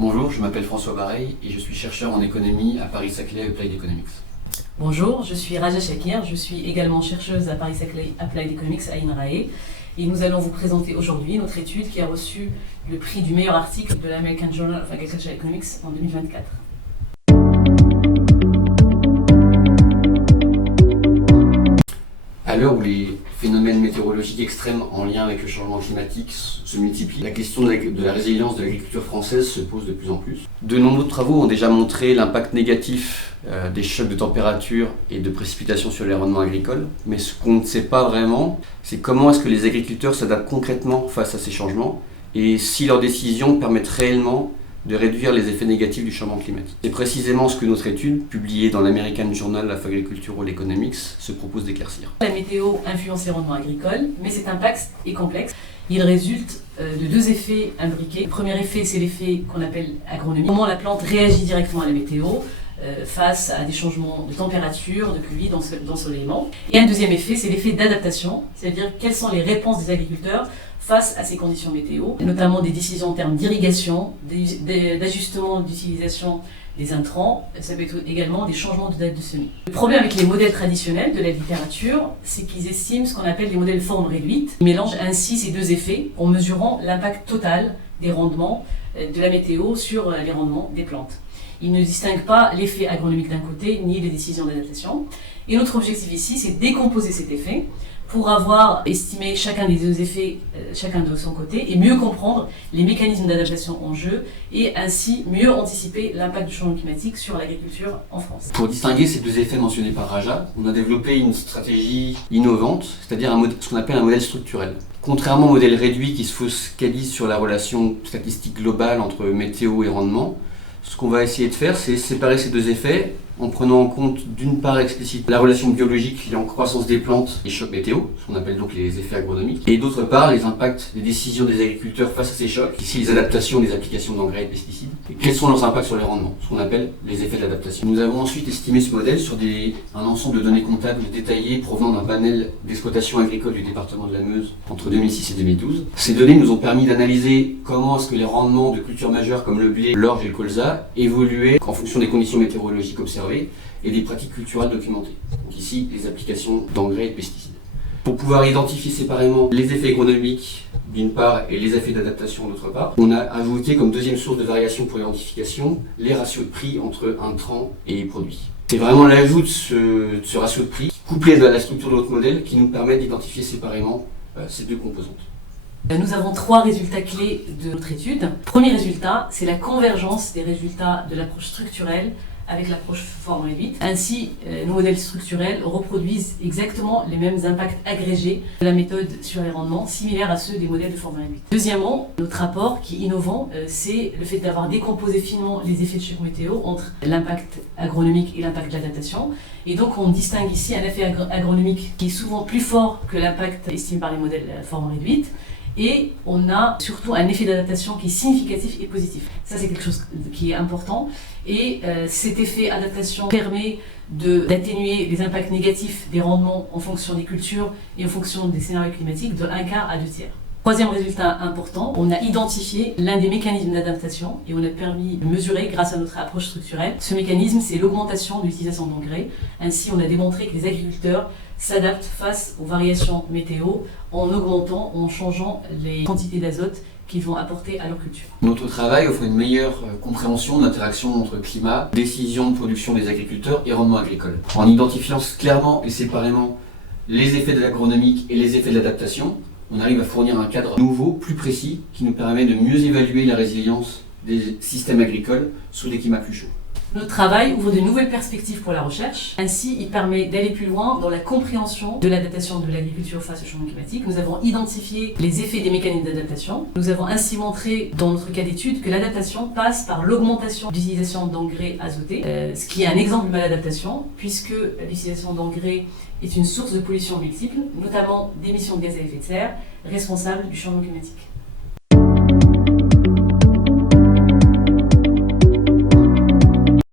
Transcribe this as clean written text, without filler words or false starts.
Bonjour, je m'appelle François Bareil et je suis chercheur en économie à Paris-Saclay Applied Economics. Bonjour, je suis Raja Shakir, je suis également chercheuse à Paris-Saclay Applied Economics à INRAE et nous allons vous présenter aujourd'hui notre étude qui a reçu le prix du meilleur article de l'American Journal of Agricultural Economics en 2024. À l'heure où les phénomènes météorologiques extrêmes en lien avec le changement climatique se multiplient, la question de la résilience de l'agriculture française se pose de plus en plus. De nombreux travaux ont déjà montré l'impact négatif des chocs de température et de précipitations sur les rendements agricoles, mais ce qu'on ne sait pas vraiment, c'est comment est-ce que les agriculteurs s'adaptent concrètement face à ces changements et si leurs décisions permettent réellement de réduire les effets négatifs du changement climatique. C'est précisément ce que notre étude, publiée dans l'American Journal of Agricultural Economics, se propose d'éclaircir. La météo influence les rendements agricoles, mais cet impact est complexe. Il résulte de deux effets imbriqués. Le premier effet, c'est l'effet qu'on appelle agronomique. Comment la plante réagit directement à la météo face à des changements de température, de pluie, d'ensoleillement. Et un deuxième effet, c'est l'effet d'adaptation, c'est-à-dire quelles sont les réponses des agriculteurs face à ces conditions météo, notamment des décisions en termes d'irrigation, d'ajustement d'utilisation des intrants, ça peut être également des changements de date de semis. Le problème avec les modèles traditionnels de la littérature, c'est qu'ils estiment ce qu'on appelle des modèles forme réduite. Ils mélangent ainsi ces deux effets en mesurant l'impact total des rendements de la météo sur les rendements des plantes. Ils ne distinguent pas l'effet agronomique d'un côté, ni les décisions d'adaptation. Et notre objectif ici, c'est de décomposer cet effet pour avoir estimé chacun des deux effets, chacun de son côté, et mieux comprendre les mécanismes d'adaptation en jeu, et ainsi mieux anticiper l'impact du changement climatique sur l'agriculture en France. Pour distinguer ces deux effets mentionnés par Raja, on a développé une stratégie innovante, c'est-à-dire ce qu'on appelle un modèle structurel. Contrairement au modèle réduit qui se focalise sur la relation statistique globale entre météo et rendement, ce qu'on va essayer de faire, c'est séparer ces deux effets en prenant en compte d'une part explicite la relation biologique liée en croissance des plantes et chocs météo, ce qu'on appelle donc les effets agronomiques, et d'autre part les impacts des décisions des agriculteurs face à ces chocs, ici les adaptations des applications d'engrais et de pesticides, et quels sont leurs impacts sur les rendements, ce qu'on appelle les effets de l'adaptation. Nous avons ensuite estimé ce modèle sur un ensemble de données comptables détaillées provenant d'un panel d'exploitation agricole du département de la Meuse entre 2006 et 2012. Ces données nous ont permis d'analyser comment est-ce que les rendements de cultures majeures comme le blé, l'orge et le colza évoluaient en fonction des conditions météorologiques observées et des pratiques culturelles documentées. Donc ici, les applications d'engrais et de pesticides. Pour pouvoir identifier séparément les effets économiques d'une part et les effets d'adaptation d'autre part, on a ajouté comme deuxième source de variation pour l'identification les ratios de prix entre intrants et produits. C'est vraiment l'ajout de ce ratio de prix, couplé à la structure de notre modèle, qui nous permet d'identifier séparément ces deux composantes. Nous avons trois résultats clés de notre étude. Premier résultat, c'est la convergence des résultats de l'approche structurelle avec l'approche forme réduite. Ainsi, nos modèles structurels reproduisent exactement les mêmes impacts agrégés de la méthode sur les rendements, similaires à ceux des modèles de forme réduite. Deuxièmement, notre rapport qui est innovant, c'est le fait d'avoir décomposé finement les effets de choc météo entre l'impact agronomique et l'impact de l'adaptation. Et donc, on distingue ici un effet agronomique qui est souvent plus fort que l'impact estimé par les modèles forme réduite. Et on a surtout un effet d'adaptation qui est significatif et positif. Ça, c'est quelque chose qui est important. Et cet effet d'adaptation permet d'atténuer les impacts négatifs des rendements en fonction des cultures et en fonction des scénarios climatiques de 1/4 à 2/3. Troisième résultat important, on a identifié l'un des mécanismes d'adaptation et on a permis de mesurer grâce à notre approche structurelle. Ce mécanisme, c'est l'augmentation de l'utilisation d'engrais. Ainsi, on a démontré que les agriculteurs s'adaptent face aux variations météo en augmentant, en changeant les quantités d'azote qu'ils vont apporter à leur culture. Notre travail offre une meilleure compréhension de l'interaction entre climat, décisions de production des agriculteurs et rendement agricole. En identifiant clairement et séparément les effets de l'agronomique et les effets de l'adaptation, on arrive à fournir un cadre nouveau, plus précis, qui nous permet de mieux évaluer la résilience des systèmes agricoles sous des climats plus chauds. Notre travail ouvre de nouvelles perspectives pour la recherche. Ainsi, il permet d'aller plus loin dans la compréhension de l'adaptation de l'agriculture face au changement climatique. Nous avons identifié les effets des mécanismes d'adaptation. Nous avons ainsi montré, dans notre cas d'étude, que l'adaptation passe par l'augmentation d'utilisation d'engrais azotés, ce qui est un exemple de maladaptation, puisque l'utilisation d'engrais est une source de pollution multiple, notamment d'émissions de gaz à effet de serre, responsables du changement climatique.